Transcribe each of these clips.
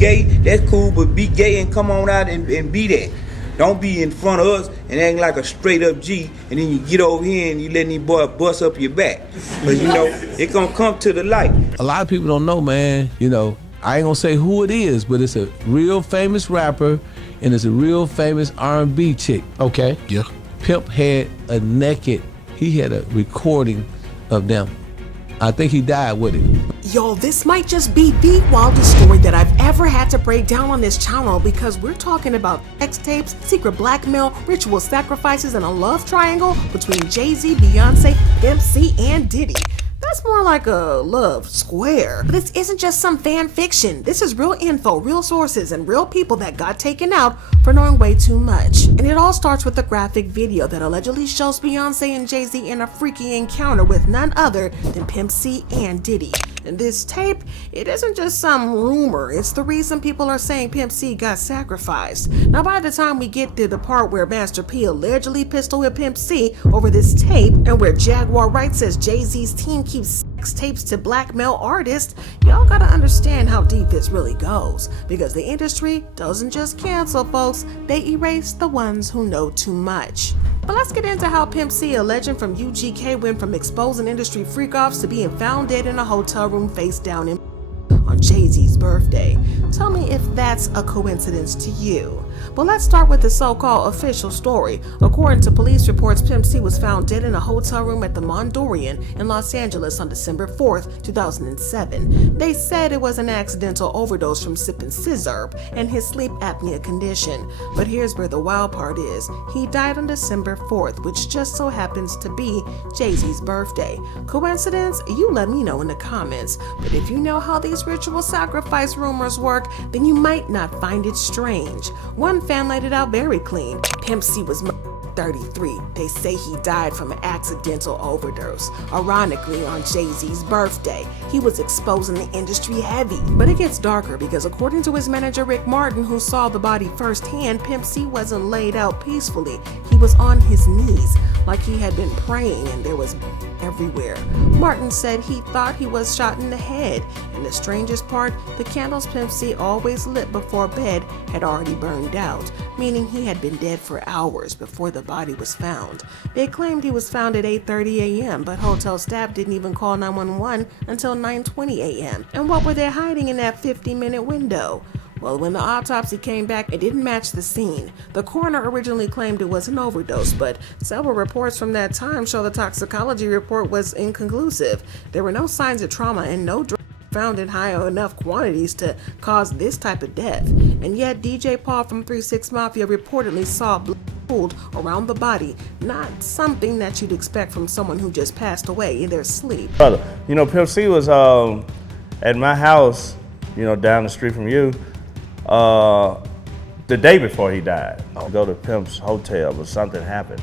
gay, that's cool, but be gay and come on out and be that. Don't be in front of us and acting like a straight up G, and then you get over here and you letting these boys bust up your back. But you know, it gonna come to the light. A lot of people don't know, man. You know, I ain't gonna say who it is, but it's a real famous rapper and it's a real famous R&B chick. Okay. Yeah. Pimp had he had a recording of them. I think he died with it. Yo, this might just be the wildest story that I've ever had to break down on this channel, because we're talking about sex tapes, secret blackmail, ritual sacrifices, and a love triangle between Jay Z, Beyonce, Pimp C, and Diddy. That's more like a love square. But this isn't just some fan fiction. This is real info, real sources, and real people that got taken out for knowing way too much. And it all starts with a graphic video that allegedly shows Beyonce and Jay Z in a freaky encounter with none other than Pimp C and Diddy. And this tape, it isn't just some rumor, it's the reason people are saying Pimp C got sacrificed. Now by the time we get to the part where Master P allegedly pistol whipped Pimp C over this tape, and where Jaguar Wright says Jay Z's team keeps sex tapes to blackmail artists, y'all gotta understand how deep this really goes. Because the industry doesn't just cancel folks, they erase the ones who know too much. But let's get into how Pimp C, a legend from UGK, went from exposing industry freak-offs to being found dead in a hotel room face down on Jay Z's birthday. Tell me if that's a coincidence to you. But let's start with the so-called official story. According to police reports, Pimp C was found dead in a hotel room at the Mondorian in Los Angeles on December 4th, 2007. They said it was an accidental overdose from sipping scissor and his sleep apnea condition. But here's where the wild part is. He died on December 4th, which just so happens to be Jay Z's birthday. Coincidence? You let me know in the comments. But if you know how these ritual sacrifice rumors work, then you might not find it strange. One fan laid it out very clean. Pimp C was 33. They say he died from an accidental overdose. Ironically, on Jay Z's birthday, he was exposing the industry heavy. But it gets darker because according to his manager Rick Martin, who saw the body firsthand, Pimp C wasn't laid out peacefully. He was on his knees, like he had been praying, and there was everywhere. Martin said he thought he was shot in the head, and the strangest part, the candles Pimp C always lit before bed had already burned out, meaning he had been dead for hours before the body was found. They claimed he was found at 8:30 a.m., but hotel staff didn't even call 911 until 9:20 a.m. And what were they hiding in that 50-minute window? Well, when the autopsy came back, it didn't match the scene. The coroner originally claimed it was an overdose, but several reports from that time show the toxicology report was inconclusive. There were no signs of trauma and no drugs found in high enough quantities to cause this type of death. And yet, DJ Paul from 3-6 Mafia reportedly saw blood pooled around the body, not something that you'd expect from someone who just passed away in their sleep. Brother, you know, Pimp C was at my house, you know, down the street from you, the day before he died. I go to Pimp's hotel, but something happened.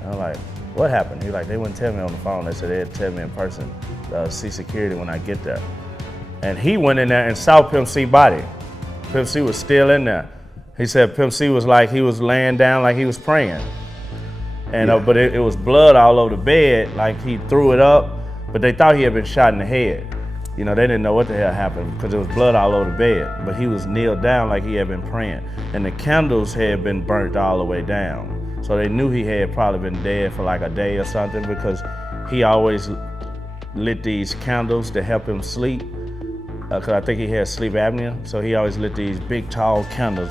And I'm like, what happened? He's like, they wouldn't tell me on the phone. They said they'd tell me in person, see security when I get there. And he went in there and saw Pimp C's body. Pimp C was still in there. He said Pimp C was like, he was laying down like he was praying. And but it was blood all over the bed, like he threw it up, but they thought he had been shot in the head. You know, they didn't know what the hell happened because there was blood all over the bed, but he was kneeled down like he had been praying. And the candles had been burnt all the way down. So they knew he had probably been dead for like a day or something, because he always lit these candles to help him sleep, because I think he had sleep apnea. So he always lit these big tall candles.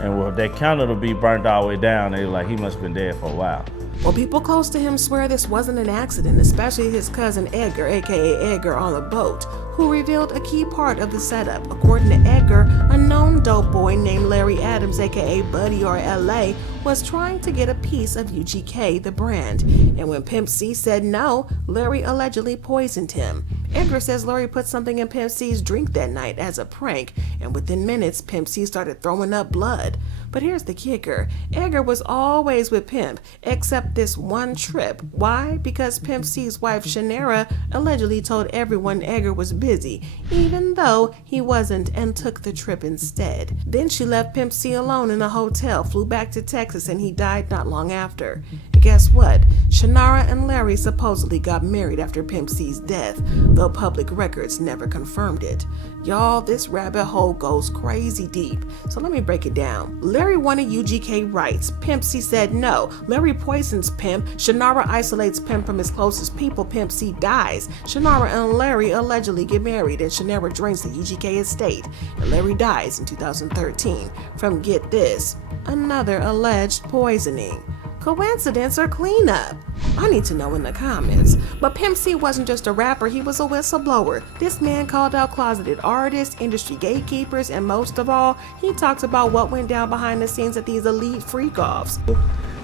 And if that candle would be burnt all the way down, they were like, he must have been dead for a while. Well, people close to him swear this wasn't an accident, especially his cousin Edgar, aka Edgar on the boat, who revealed a key part of the setup. According to Edgar, a known dope boy named Larry Adams, aka Buddy or LA, was trying to get a piece of UGK, the brand. And when Pimp C said no, Larry allegedly poisoned him. Edgar says Larry put something in Pimp C's drink that night as a prank, and within minutes, Pimp C started throwing up blood. But here's the kicker. Edgar was always with Pimp, except this one trip. Why? Because Pimp C's wife, Shanera, allegedly told everyone Edgar was busy, even though he wasn't, and took the trip instead. Then she left Pimp C alone in a hotel, flew back to Texas, and he died not long after. Guess what? Shannara and Larry supposedly got married after Pimp C's death, though public records never confirmed it. Y'all, this rabbit hole goes crazy deep, so let me break it down. Larry wanted UGK rights. Pimp C said no. Larry poisons Pimp. Shannara isolates Pimp from his closest people. Pimp C dies. Shannara and Larry allegedly get married, and Shannara drains the UGK estate, and Larry dies in 2013 from, get this, another alleged poisoning. Coincidence or cleanup? I need to know in the comments. But Pimp C wasn't just a rapper, he was a whistleblower. This man called out closeted artists, industry gatekeepers, and most of all, he talked about what went down behind the scenes at these elite freak-offs. You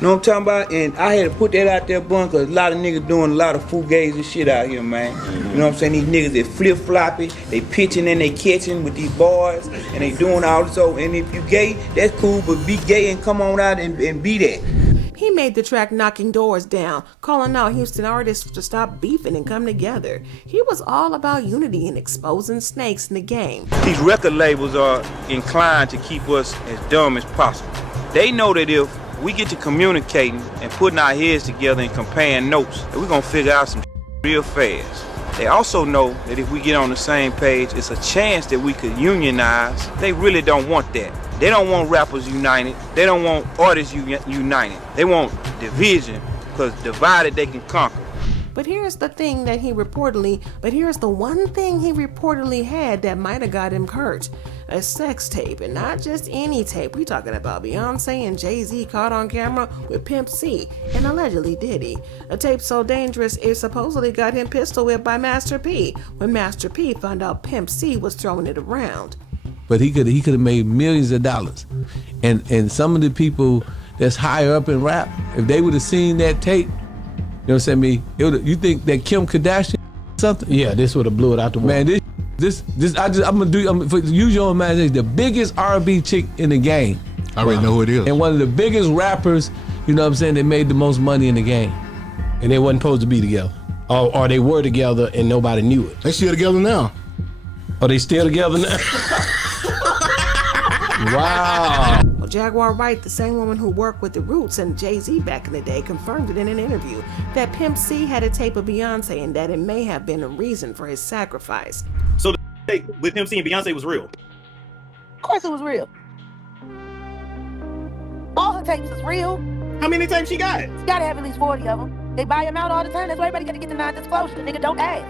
know what I'm talking about? And I had to put that out there, bun, because a lot of niggas doing a lot of fugazi shit out here, man. You know what I'm saying? These niggas, they flip-floppy, they pitching and they catching with these boys, and they doing all this. So, and if you gay, that's cool, but be gay and come on out and be that. He made the track Knocking Doors Down, calling out Houston artists to stop beefing and come together. He was all about unity and exposing snakes in the game. These record labels are inclined to keep us as dumb as possible. They know that if we get to communicating and putting our heads together and comparing notes, that we're gonna figure out some real fast. They also know that if we get on the same page, it's a chance that we could unionize. They really don't want that. They don't want rappers united. They don't want artists united. They want division, because divided they can conquer. But here's the one thing he reportedly had that might have got him hurt. A sex tape, and not just any tape. We talking about Beyonce and Jay Z caught on camera with Pimp C and allegedly Diddy. A tape so dangerous it supposedly got him pistol whipped by Master P when Master P found out Pimp C was throwing it around. But he could have made millions of dollars. And some of the people that's higher up in rap, if they would have seen that tape, you know what I'm saying? You think that Kim Kardashian something? Yeah, this would have blew it out the water. Man, use your imagination. The biggest R&B chick in the game. I already know who it is. And one of the biggest rappers, you know what I'm saying, that made the most money in the game. And they wasn't supposed to be together. Or they were together and nobody knew it. They still together now. Are they still together now? Wow. Well, Jaguar Wright, the same woman who worked with the Roots and Jay Z back in the day, confirmed it in an interview that Pimp C had a tape of Beyonce and that it may have been a reason for his sacrifice. So the tape with Pimp C and Beyonce was real? Of course it was real. All her tapes is real. How many tapes she got? You gotta have at least 40 of them. They buy them out all the time. That's why everybody gotta get the non-disclosure. Nigga, don't ask.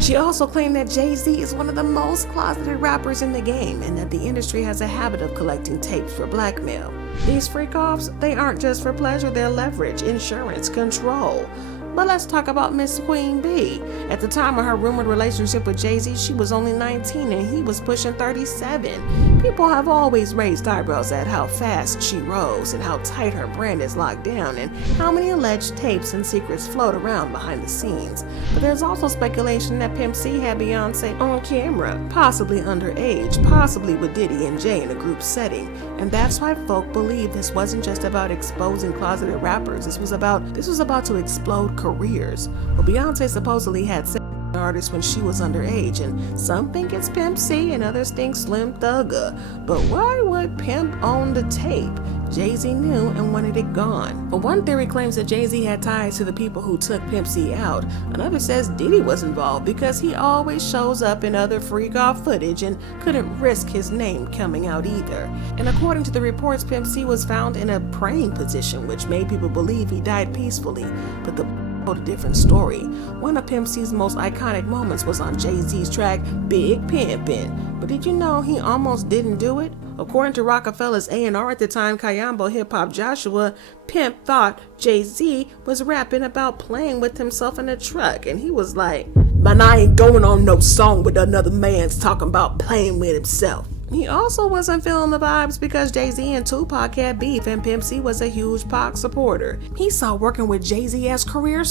She also claimed that Jay Z is one of the most closeted rappers in the game and that the industry has a habit of collecting tapes for blackmail. These freak-offs, they aren't just for pleasure, they're leverage, insurance, control. But let's talk about Miss Queen B. At the time of her rumored relationship with Jay Z, she was only 19 and he was pushing 37. People have always raised eyebrows at how fast she rose and how tight her brand is locked down and how many alleged tapes and secrets float around behind the scenes. But there's also speculation that Pimp C had Beyonce on camera, possibly underage, possibly with Diddy and Jay in a group setting. And that's why folk believe this wasn't just about exposing closeted rappers. This was about to explode careers. Well, Beyonce supposedly had sex with artists when she was underage, and some think it's Pimp C and others think Slim Thugger. But why would Pimp own the tape? Jay Z knew and wanted it gone. But one theory claims that Jay Z had ties to the people who took Pimp C out. Another says Diddy was involved because he always shows up in other freak-off footage and couldn't risk his name coming out either. And according to the reports, Pimp C was found in a praying position, which made people believe he died peacefully. But the told a different story. One of Pimp C's most iconic moments was on Jay Z's track Big Pimpin'. But did you know he almost didn't do it? According to Rockefeller's A&R at the time, Kayambo Hip Hop Joshua, Pimp thought Jay Z was rapping about playing with himself in a truck, and he was like, "Man, I ain't going on no song with another man's talking about playing with himself." He also wasn't feeling the vibes because Jay Z and Tupac had beef and Pimp C was a huge Pac supporter. He saw working with Jay Z as career,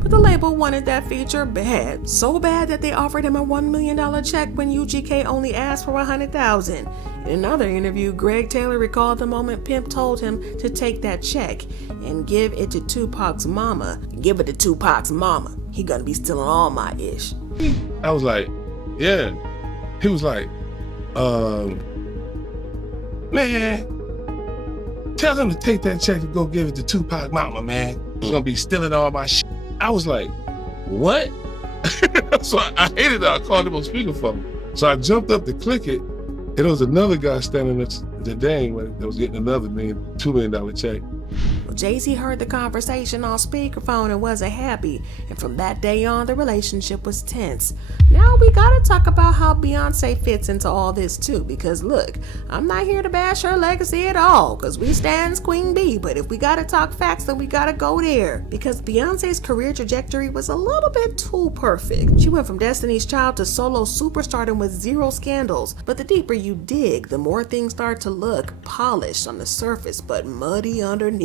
but the label wanted that feature bad. So bad that they offered him a $1 million check when UGK only asked for $100,000. In another interview, Greg Taylor recalled the moment Pimp told him to take that check and give it to Tupac's mama. Give it to Tupac's mama. He gonna be stealing all my ish. I was like, yeah. He was like, man, tell him to take that check and go give it to Tupac Mama, man. He's gonna be stealing all my shit. I was like, what? So I hated that. I called him on speakerphone. So I jumped up to click it, and there was another guy standing at the dang that was getting another $2 million check. Well, Jay Z heard the conversation on speakerphone and wasn't happy, and from that day on, the relationship was tense. Now we gotta talk about how Beyonce fits into all this too, because look, I'm not here to bash her legacy at all, because we stands Queen B, but if we gotta talk facts, then we gotta go there, because Beyonce's career trajectory was a little bit too perfect. She went from Destiny's Child to solo superstardom with 0 scandals, but the deeper you dig, the more things start to look polished on the surface, but muddy underneath.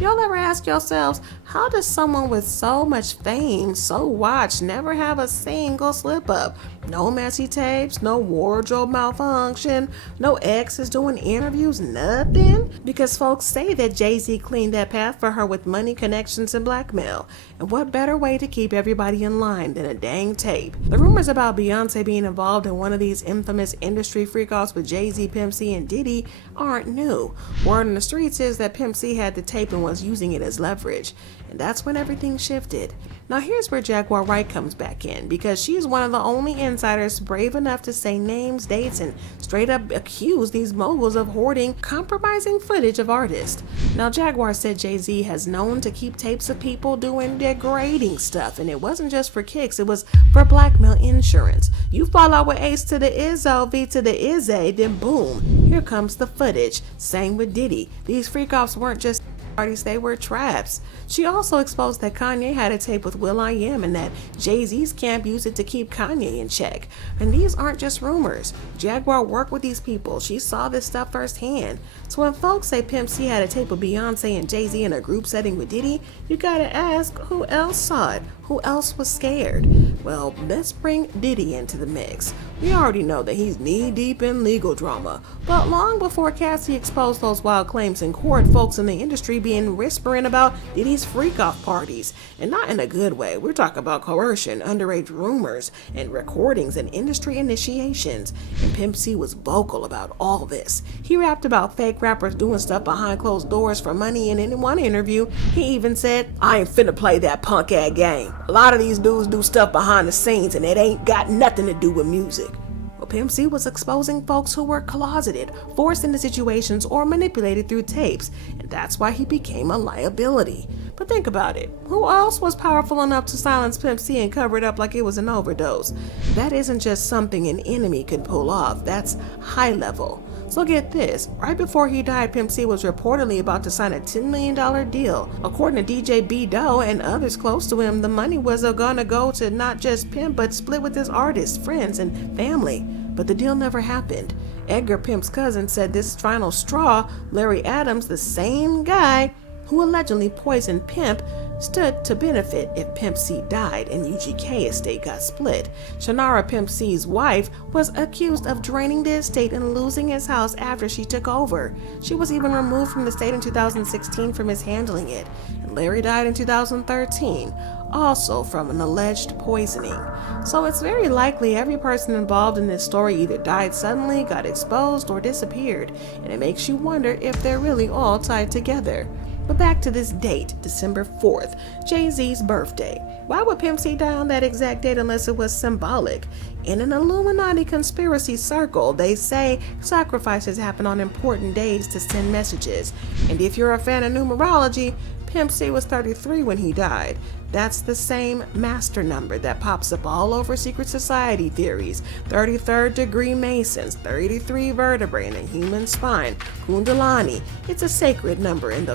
Y'all ever ask yourselves, how does someone with so much fame, so watched, never have a single slip up? No messy tapes, no wardrobe malfunction, no exes doing interviews, nothing? Because folks say that Jay Z cleaned that path for her with money, connections, and blackmail. And what better way to keep everybody in line than a dang tape? The rumors about Beyonce being involved in one of these infamous industry freak-offs with Jay Z, Pimp C, and Diddy aren't new. Word in the streets is that Pimp C had the tape and was using it as leverage. And that's when everything shifted. Now here's where Jaguar Wright comes back in, because she's one of the only insiders brave enough to say names, dates, and straight up accuse these moguls of hoarding compromising footage of artists. Now Jaguar said Jay Z has known to keep tapes of people doing degrading stuff, and it wasn't just for kicks, it was for blackmail insurance. You fall out with Ace to the Izzo, V to the Izzy, then boom, here comes the footage. Same with Diddy. These freak-offs weren't just parties, they were traps. She also exposed that Kanye had a tape with will.i.am and that Jay-Z's camp used it to keep Kanye in check. And these aren't just rumors. Jaguar worked with these people. She saw this stuff firsthand. So when folks say Pimp C had a tape of Beyonce and Jay Z in a group setting with Diddy, you gotta ask, who else saw it? Who else was scared? Well, let's bring Diddy into the mix. We already know that he's knee-deep in legal drama, but long before Cassie exposed those wild claims in court, folks in the industry being whispering about Diddy's freak-off parties, and not in a good way. We're talking about coercion, underage rumors, and recordings and industry initiations, and Pimp C was vocal about all this. He rapped about fake rappers doing stuff behind closed doors for money, and in one interview, he even said, "I ain't finna play that punk-ass game. A lot of these dudes do stuff behind the scenes and it ain't got nothing to do with music." Well, Pimp C was exposing folks who were closeted, forced into situations, or manipulated through tapes, and that's why he became a liability. But think about it. Who else was powerful enough to silence Pimp C and cover it up like it was an overdose? That isn't just something an enemy could pull off. That's high level. So get this, right before he died, Pimp C was reportedly about to sign a $10 million deal. According to DJ B-Doe and others close to him, the money was gonna go to not just Pimp, but split with his artists, friends, and family. But the deal never happened. Edgar, Pimp's cousin, said this final straw, Larry Adams, the same guy who allegedly poisoned Pimp, stood to benefit if Pimp C died and UGK estate got split. Shannara, Pimp C's wife, was accused of draining the estate and losing his house after she took over. She was even removed from the estate in 2016 for mishandling it. And Larry died in 2013, also from an alleged poisoning. So it's very likely every person involved in this story either died suddenly, got exposed, or disappeared. And it makes you wonder if they're really all tied together. But back to this date, December 4th, Jay-Z's birthday. Why would Pimp C die on that exact date unless it was symbolic? In an Illuminati conspiracy circle, they say sacrifices happen on important days to send messages. And if you're a fan of numerology, Pimp C was 33 when he died. That's the same master number that pops up all over secret society theories. 33rd degree Masons, 33 vertebrae in the human spine, Kundalini. It's a sacred number in the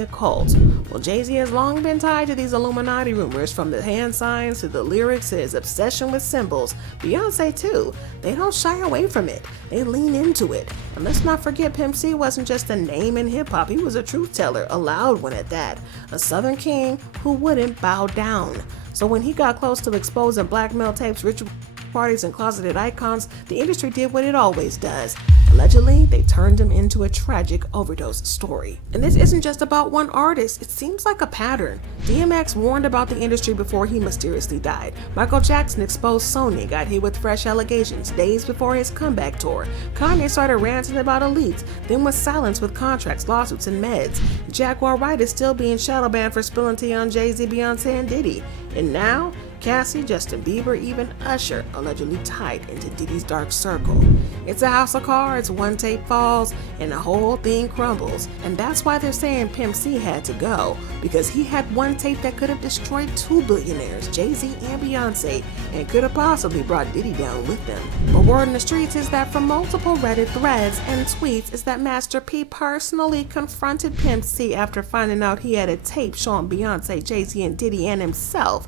occult. Well, Jay Z has long been tied to these Illuminati rumors, from the hand signs to the lyrics to his obsession with symbols. Beyonce too. They don't shy away from it. They lean into it. And let's not forget, Pimp C wasn't just a name in hip-hop. He was a truth teller, a loud one at that. A Southern king who wouldn't bow down. So when he got close to exposing blackmail tapes, parties and closeted icons, the industry did what it always does. Allegedly, they turned him into a tragic overdose story. And this isn't just about one artist, it seems like a pattern. DMX warned about the industry before he mysteriously died. Michael Jackson exposed Sony, got hit with fresh allegations days before his comeback tour. Kanye started ranting about elites, then was silenced with contracts, lawsuits, and meds. Jaguar Wright is still being shadow banned for spilling tea on Jay Z, Beyonce, and Diddy. And now, Cassie, Justin Bieber, even Usher allegedly tied into Diddy's dark circle. It's a house of cards, one tape falls, and the whole thing crumbles. And that's why they're saying Pimp C had to go, because he had one tape that could have destroyed two billionaires, Jay Z and Beyonce, and could have possibly brought Diddy down with them. But word in the streets is that from multiple Reddit threads and tweets is that Master P personally confronted Pimp C after finding out he had a tape showing Beyonce, Jay Z, and Diddy and himself.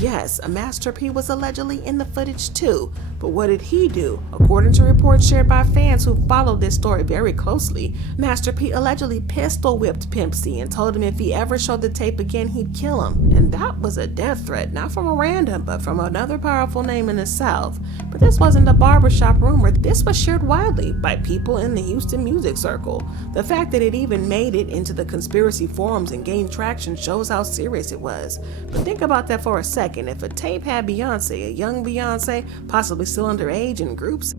Yes, a Master P was allegedly in the footage too, but what did he do? According to reports shared by fans who followed this story very closely, Master P allegedly pistol whipped Pimp C and told him if he ever showed the tape again, he'd kill him. And that was a death threat, not from a random, but from another powerful name in the South. But this wasn't a barbershop rumor, this was shared widely by people in the Houston music circle. The fact that it even made it into the conspiracy forums and gained traction shows how serious it was. But think about that for a second. If a tape had Beyonce, a young Beyonce, possibly still underage in groups,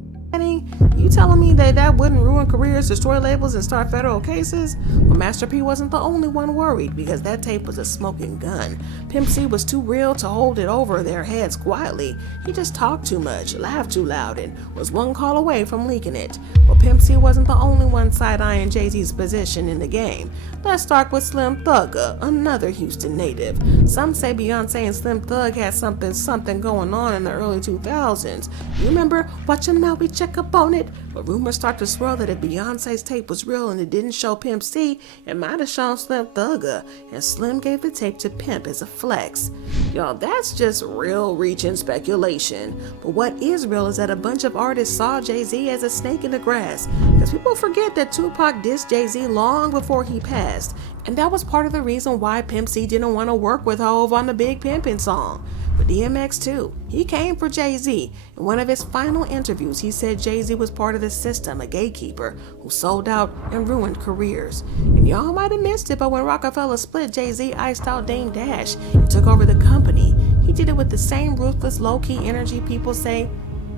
you telling me that wouldn't ruin careers, destroy labels, and start federal cases? Well, Master P wasn't the only one worried, because that tape was a smoking gun. Pimp C was too real to hold it over their heads quietly. He just talked too much, laughed too loud, and was one call away from leaking it. Well, Pimp C wasn't the only one side-eyeing Jay Z's position in the game. Let's start with Slim Thugger, another Houston native. Some say Beyonce and Slim Thug had something going on in the early 2000s. You remember, watch him now, we check up on it? But rumors start to swirl that if Beyonce's tape was real and it didn't show Pimp C, it might have shown Slim Thugger, and Slim gave the tape to Pimp as a flex. Y'all, that's just real reach and speculation. But what is real is that a bunch of artists saw Jay Z as a snake in the grass, because people forget that Tupac dissed Jay Z long before he passed, and that was part of the reason why Pimp C didn't want to work with Hov on the Big Pimpin' song. But DMX too, he came for Jay Z. In one of his final interviews, he said Jay Z was part of the system, a gatekeeper who sold out and ruined careers. And y'all might have missed it, but when Rockefeller split, Jay Z iced out Dame Dash and took over the company. He did it with the same ruthless, low-key energy people say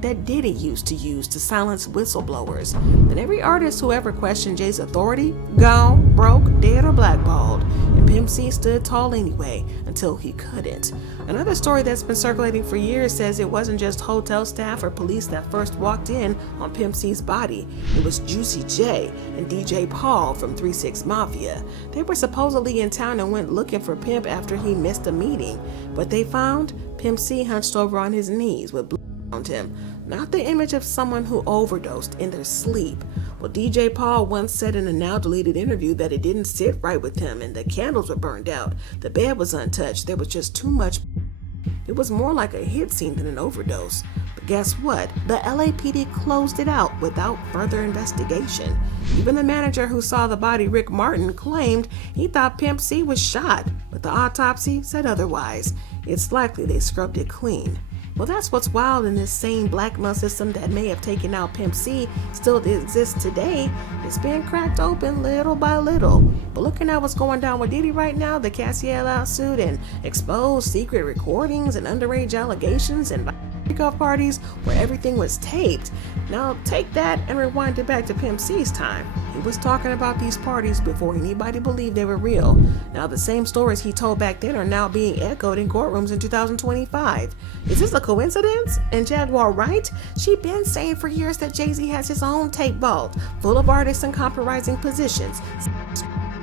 that Diddy used to use to silence whistleblowers. And every artist who ever questioned Jay's authority, gone, broke, dead, or blackballed. And Pimp C stood tall anyway, until he couldn't. Another story that's been circulating for years says it wasn't just hotel staff or police that first walked in on Pimp C's body. It was Juicy J and DJ Paul from 3 6 Mafia. They were supposedly in town and went looking for Pimp after he missed a meeting. But they found Pimp C hunched over on his knees with blood around him. Not the image of someone who overdosed in their sleep. Well, DJ Paul once said in a now-deleted interview that it didn't sit right with him and the candles were burned out. The bed was untouched. There was just too much. It was more like a hit scene than an overdose. But guess what? The LAPD closed it out without further investigation. Even the manager who saw the body, Rick Martin, claimed he thought Pimp C was shot, but the autopsy said otherwise. It's likely they scrubbed it clean. Well, that's what's wild in this same blackmail system that may have taken out Pimp C still exists today. It's being cracked open little by little. But looking at what's going down with Diddy right now, the Cassie lawsuit and exposed secret recordings and underage allegations and breakup parties where everything was taped. Now take that and rewind it back to Pimp C's time. He was talking about these parties before anybody believed they were real. Now the same stories he told back then are now being echoed in courtrooms in 2025. Is this a coincidence? And Jaguar Wright? She been saying for years that Jay Z has his own tape vault full of artists in compromising positions.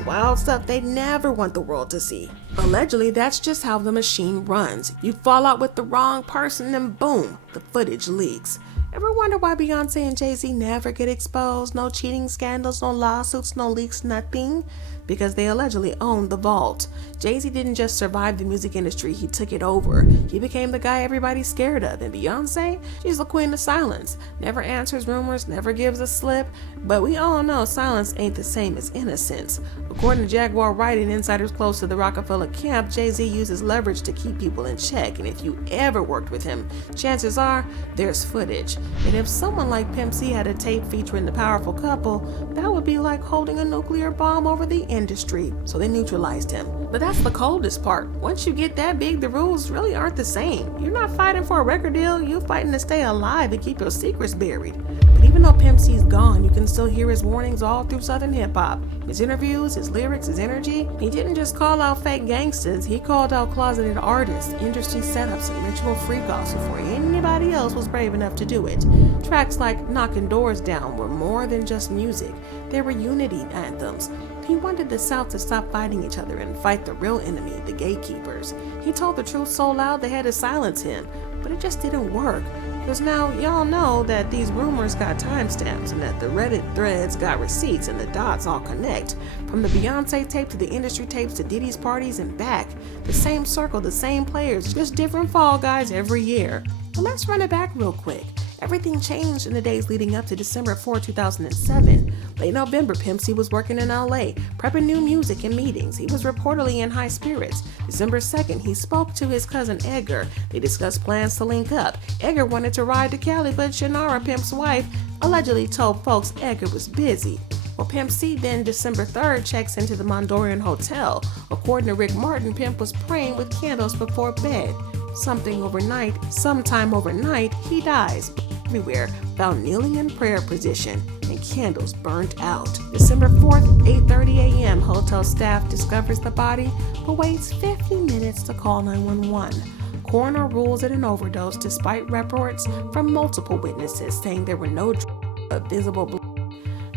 Wild stuff they never want the world to see. Allegedly, that's just how the machine runs. You fall out with the wrong person and boom, the footage leaks. Ever wonder why Beyonce and Jay Z never get exposed? No cheating scandals, no lawsuits, no leaks, nothing? Because they allegedly owned the vault. Jay Z didn't just survive the music industry, he took it over. He became the guy everybody's scared of. And Beyonce, she's the queen of silence. Never answers rumors, never gives a slip. But we all know silence ain't the same as innocence. According to Jaguar Wright and insiders close to the Rockefeller camp, Jay Z uses leverage to keep people in check. And if you ever worked with him, chances are there's footage. And if someone like Pimp C had a tape featuring the powerful couple, that would be like holding a nuclear bomb over the industry. So they neutralized him. But that's the coldest part. Once you get that big, the rules really aren't the same. You're not fighting for a record deal, you're fighting to stay alive and keep your secrets buried. But even though Pimp C's gone, you can still hear his warnings all through Southern hip hop. His interviews, his lyrics, his energy. He didn't just call out fake gangsters, he called out closeted artists, industry setups, and ritual freak-offs before anybody else was brave enough to do it. Tracks like Knocking Doors Down were more than just music. They were unity anthems. He wanted the South to stop fighting each other and fight the real enemy, the gatekeepers. He told the truth so loud they had to silence him, but it just didn't work. Because now y'all know that these rumors got timestamps and that the Reddit threads got receipts and the dots all connect. From the Beyonce tape to the industry tapes to Diddy's parties and back. The same circle, the same players, just different fall guys every year. But let's run it back real quick. Everything changed in the days leading up to December 4, 2007. Late November, Pimp C was working in LA, prepping new music and meetings. He was reportedly in high spirits. December 2nd, he spoke to his cousin Edgar. They discussed plans to link up. Edgar wanted to ride to Cali, but Shannara, Pimp's wife, allegedly told folks Edgar was busy. Well, Pimp C then December 3rd checks into the Mondorian Hotel. According to Rick Martin, Pimp was praying with candles before bed. Sometime overnight, he dies. Everywhere, found kneeling in prayer position and candles burnt out. December 4th, 8:30 a.m., hotel staff discovers the body but waits 50 minutes to call 911. Coroner rules it an overdose despite reports from multiple witnesses saying there were no visible blood.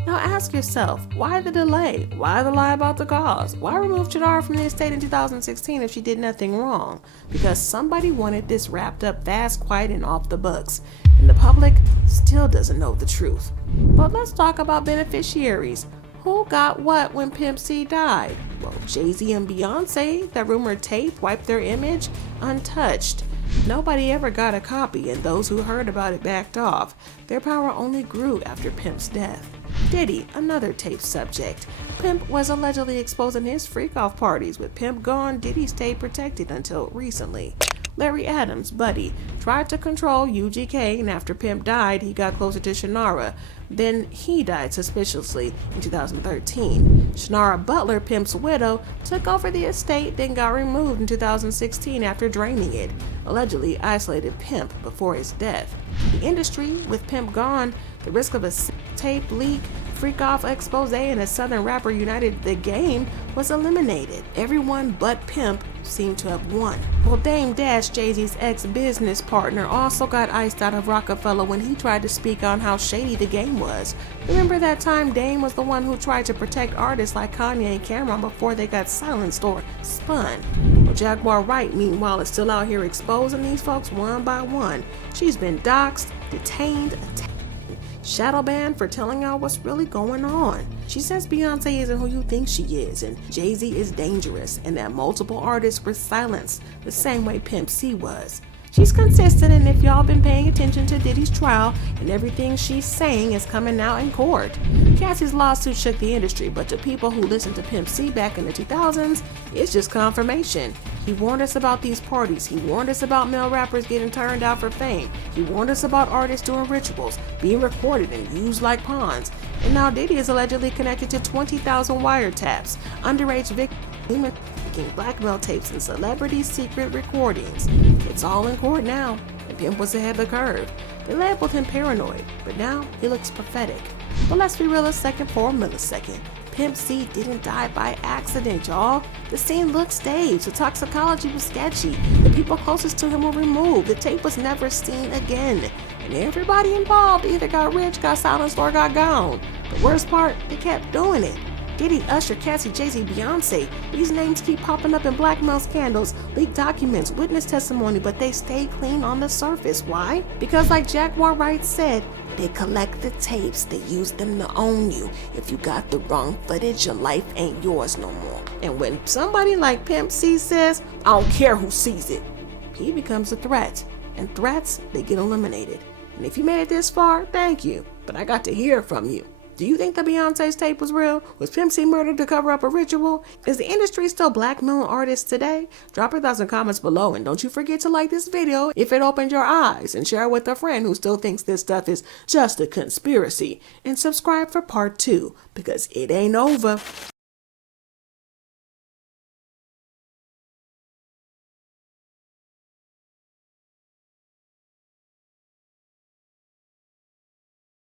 Now ask yourself, why the delay? Why the lie about the cause? Why remove Shannara from the estate in 2016 if she did nothing wrong? Because somebody wanted this wrapped up fast, quiet, and off the books. And the public still doesn't know the truth. But let's talk about beneficiaries. Who got what when Pimp C died? Well, Jay Z and Beyonce, that rumored tape wiped their image untouched. Nobody ever got a copy, and those who heard about it backed off. Their power only grew after Pimp's death. Diddy, another tape subject. Pimp was allegedly exposing his freak-off parties. With Pimp gone, Diddy stayed protected until recently. Larry Adams, Buddy, tried to control UGK, and after Pimp died, he got closer to Shannara. Then he died suspiciously in 2013. Shannara Butler, Pimp's widow, took over the estate, then got removed in 2016 after draining it. Allegedly isolated Pimp before his death. The industry, with Pimp gone, the risk of a tape leak, freak-off expose, and a Southern rapper united the game was eliminated. Everyone but Pimp seemed to have won. Well, Dame Dash, Jay-Z's ex-business partner, also got iced out of Rockefeller when he tried to speak on how shady the game was. Remember that time Dame was the one who tried to protect artists like Kanye and Cameron before they got silenced or spun? Well, Jaguar Wright, meanwhile, is still out here exposing these folks one by one. She's been doxxed, detained, attacked, shadow banned for telling y'all what's really going on. She says Beyonce isn't who you think she is, and Jay Z is dangerous, and that multiple artists were silenced the same way Pimp C was. She's consistent, and if y'all been paying attention to Diddy's trial, and everything she's saying is coming out in court. Cassie's lawsuit shook the industry, but to people who listened to Pimp C back in the 2000s, it's just confirmation. He warned us about these parties. He warned us about male rappers getting turned out for fame. He warned us about artists doing rituals, being recorded and used like pawns. And now Diddy is allegedly connected to 20,000 wiretaps, underage victims, blackmail tapes, and celebrity secret recordings. It's all in court now, and Pimp was ahead of the curve. They labeled him paranoid, but now he looks prophetic. But let's be real a second for a millisecond. Pimp C didn't die by accident, y'all. The scene looked staged. The toxicology was sketchy. The people closest to him were removed. The tape was never seen again. And everybody involved either got rich, got silenced, or got gone. The worst part, they kept doing it. Diddy, Usher, Cassie, Jay Z, Beyonce. These names keep popping up in blackmail scandals, leaked documents, witness testimony, but they stay clean on the surface. Why? Because like Jaguar Wright said, they collect the tapes, they use them to own you. If you got the wrong footage, your life ain't yours no more. And when somebody like Pimp C says, I don't care who sees it, he becomes a threat. And threats, they get eliminated. And if you made it this far, thank you. But I got to hear from you. Do you think the Beyonce's tape was real? Was Pimp C murdered to cover up a ritual? Is the industry still blackmailing artists today? Drop your thoughts in comments below, and don't you forget to like this video if it opened your eyes, and share it with a friend who still thinks this stuff is just a conspiracy. And subscribe for part 2, because it ain't over.